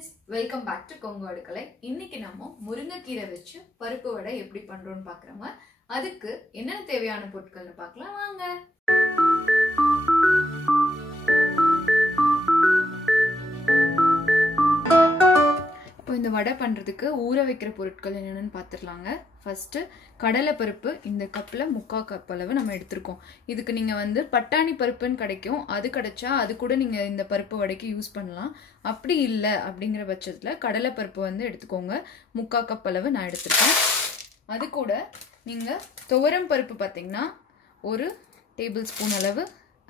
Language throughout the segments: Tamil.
friends, welcome back to Kongo Adukalai. இன்னைக்கு நம்ம முருங்கைக்கீரை வச்சு பருப்பு வடை எப்படி பண்றோம்னு பார்க்கறோம். அதுக்கு என்னென்ன தேவையான பொருட்கள்னு பார்க்கலாம் வாங்க. இப்போ இந்த வடை பண்றதுக்கு ஊற வைக்கிற பொருட்கள் என்னென்னு பார்த்துடலாங்க. ஃபர்ஸ்ட் கடலை பருப்பு இந்த கப்பில் 3/4 கப் அளவு நம்ம எடுத்திருக்கோம். இதுக்கு நீங்கள் பட்டாணி பருப்புன்னு கிடைக்கும். அது கிடைச்சா அது கூட நீங்கள் இந்த பருப்பு வடைக்கு யூஸ் பண்ணலாம். அப்படி இல்லை அப்படிங்கிற பட்சத்தில் கடலை பருப்பு எடுத்துக்கோங்க. 3/4 கப் அளவு நான் எடுத்திருக்கேன். அது கூட நீங்கள் துவரம் பருப்பு பார்த்தீங்கன்னா 1 டேபிள் ஸ்பூன் அளவு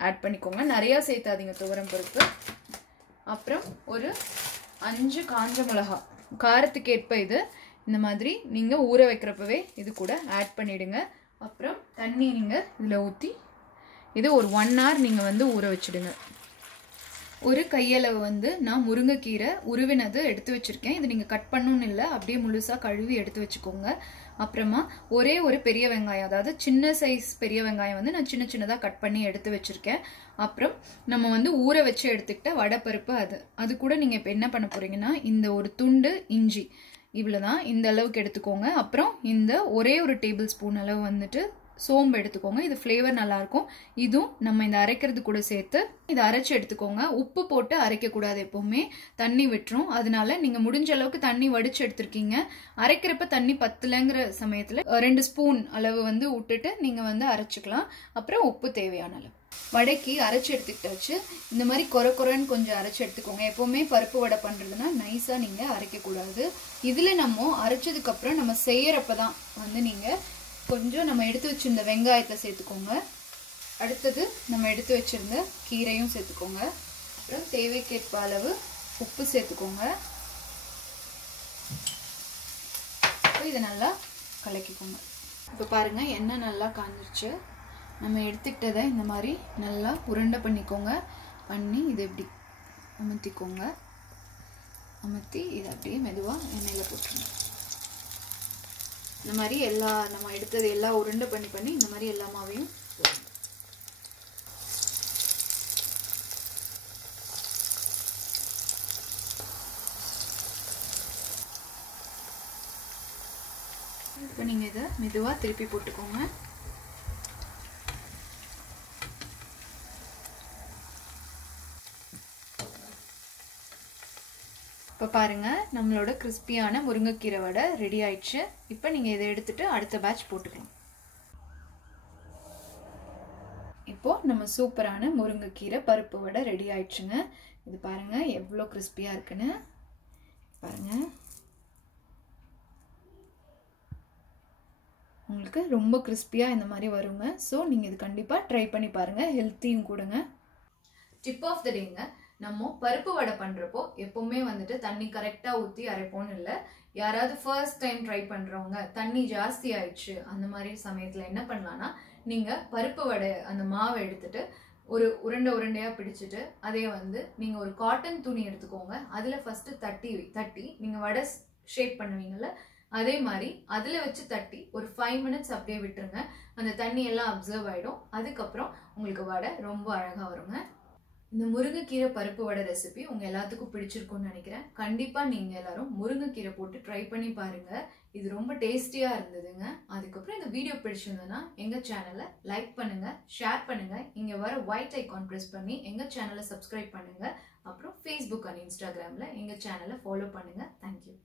ஆட் பண்ணிக்கோங்க. நிறையா சேர்த்தாதீங்க துவரம் பருப்பு. அப்புறம் ஒரு 5 காஞ்ச மிளகா காரத்துக்கு ஏற்ப இது இந்த மாதிரி நீங்கள் ஊற வைக்கிறப்பவே இது கூட ஆட் பண்ணிவிடுங்க. அப்புறம் தண்ணி நீங்கள் இதில் ஊற்றி இது ஒரு 1 hour நீங்கள் ஊற வச்சுடுங்க. ஒரு கையளவு நான் முருங்கைக்கீரை உருவினது எடுத்து வச்சுருக்கேன். இது நீங்கள் கட் பண்ணணும்னு இல்லை, அப்படியே முழுசாக கழுவி எடுத்து வச்சுக்கோங்க. அப்புறமா ஒரே ஒரு பெரிய வெங்காயம், அதாவது சின்ன சைஸ் பெரிய வெங்காயம் நான் சின்னதாக கட் பண்ணி எடுத்து வச்சுருக்கேன். அப்புறம் நம்ம ஊற வச்சு எடுத்துக்கிட்ட வடைப்பருப்பு அது கூட நீங்கள் இப்போ என்ன பண்ண போகிறீங்கன்னா இந்த ஒரு துண்டு இஞ்சி இவ்வளோதான், இந்த அளவுக்கு எடுத்துக்கோங்க. அப்புறம் இந்த ஒரே ஒரு டேபிள் ஸ்பூன் அளவு சோம்பு எடுத்துக்கோங்க. இது ஃப்ளேவர் நல்லாயிருக்கும். இதுவும் நம்ம இந்த அரைக்கிறது கூட சேர்த்து இதை அரைச்சி எடுத்துக்கோங்க. உப்பு போட்டு அரைக்கக்கூடாது, எப்போவுமே தண்ணி விட்டுரும். அதனால நீங்கள் முடிஞ்ச அளவுக்கு தண்ணி வடித்து எடுத்துருக்கீங்க. அரைக்கிறப்ப தண்ணி பத்தலைங்கிற சமயத்தில் 2 ஸ்பூன் அளவு விட்டுட்டு நீங்கள் அரைச்சிக்கலாம். அப்புறம் உப்பு தேவையான அளவு. வடைக்கு அரைச்சி எடுத்துக்கிட்டாச்சு. இந்த மாதிரி கொரன்னு கொஞ்சம் அரைச்சி எடுத்துக்கோங்க. எப்போவுமே பருப்பு வடை பண்ணுறதுனா நைஸாக நீங்கள் அரைக்கக்கூடாது. இதில் நம்ம அரைச்சதுக்கப்புறம் நம்ம செய்யறப்ப தான் நீங்கள் கொஞ்சம் நம்ம எடுத்து வச்சிருந்த வெங்காயத்தை சேர்த்துக்கோங்க. அடுத்தது நம்ம எடுத்து வச்சிருந்த கீரையும் சேர்த்துக்கோங்க. அப்புறம் தேவைக்கேற்ப அளவு உப்பு சேர்த்துக்கோங்க. இதை நல்லா கலக்கிக்கோங்க. இப்போ பாருங்க எண்ணெய் நல்லா காஞ்சிருச்சு. நம்ம எடுத்துக்கிட்டதை இந்த மாதிரி நல்லா உருண்டை பண்ணிக்கோங்க. பண்ணி இதை இப்படி அமுத்திக்கோங்க. அமுத்தி இதை அப்படியே மெதுவாக எண்ணெயில் போட்டுருங்க. இந்த மாதிரி நம்ம எடுத்தது எல்லாம் உருண்டை பண்ணி இந்த மாதிரி எல்லா மாவையும் போடுங்க. இப்போ நீங்கள் இதை மெதுவாக திருப்பி போட்டுக்கோங்க. இப்போ பாருங்கள் நம்மளோட கிறிஸ்பியான முருங்கைக்கீரை வடை ரெடி ஆயிடுச்சு. இப்போ நீங்கள் இதை எடுத்துகிட்டு அடுத்த பேட்ச் போட்டுக்கலாம். இப்போது நம்ம சூப்பரான முருங்கைக்கீரை பருப்பு வடை ரெடி ஆயிடுச்சுங்க. இது பாருங்கள் எவ்வளோ கிறிஸ்பியாக இருக்குன்னு பாருங்கள். உங்களுக்கு ரொம்ப கிறிஸ்பியாக இந்த மாதிரி வருங்க. ஸோ நீங்கள் இது கண்டிப்பாக ட்ரை பண்ணி பாருங்கள். ஹெல்த்தியும் கூடங்க. டிப் ஆஃப் த டேங்க, நம்ம பருப்பு வடை பண்ணுறப்போ எப்போவுமே தண்ணி கரெக்டாக ஊற்றி அரைப்போன்னு இல்லை. யாராவது ஃபர்ஸ்ட் டைம் ட்ரை பண்ணுறவங்க தண்ணி ஜாஸ்தி ஆயிடுச்சு அந்த மாதிரி சமயத்தில் என்ன பண்ணலான்னா, நீங்கள் பருப்பு வடை அந்த மாவை எடுத்துட்டு ஒரு உருண்டையாக பிடிச்சிட்டு அதே நீங்கள் ஒரு காட்டன் துணி எடுத்துக்கோங்க. அதில் ஃபஸ்ட்டு தட்டி நீங்கள் வடை ஷேப் பண்ணுவீங்கள்ல, அதே மாதிரி அதில் வச்சு தட்டி ஒரு 5 minutes அப்படியே விட்டுருங்க. அந்த தண்ணி எல்லாம் அப்சர்வ் ஆகிடும். அதுக்கப்புறம் உங்களுக்கு வடை ரொம்ப அழகாக வருங்க. இந்த முருங்கைக்கீரை பருப்பு வடை ரெசிபி உங்கள் எல்லாத்துக்கும் பிடிச்சிருக்கும்னு நினைக்கிறேன். கண்டிப்பாக நீங்கள் எல்லாரும் முருங்கைக்கீரை போட்டு ட்ரை பண்ணி பாருங்கள். இது ரொம்ப டேஸ்டியாக இருந்ததுங்க. அதுக்கப்புறம் இந்த வீடியோ பிடிச்சிருந்ததுன்னா எங்கள் சேனலை லைக் பண்ணுங்கள், ஷேர் பண்ணுங்கள். இங்கே வர ஒயிட் ஐக்கான் ப்ரெஸ் பண்ணி எங்கள் சேனலை சப்ஸ்கிரைப் பண்ணுங்கள். அப்புறம் ஃபேஸ்புக் அண்ட் இன்ஸ்டாகிராமில் எங்கள் சேனலை ஃபாலோ பண்ணுங்கள். தேங்க்யூ.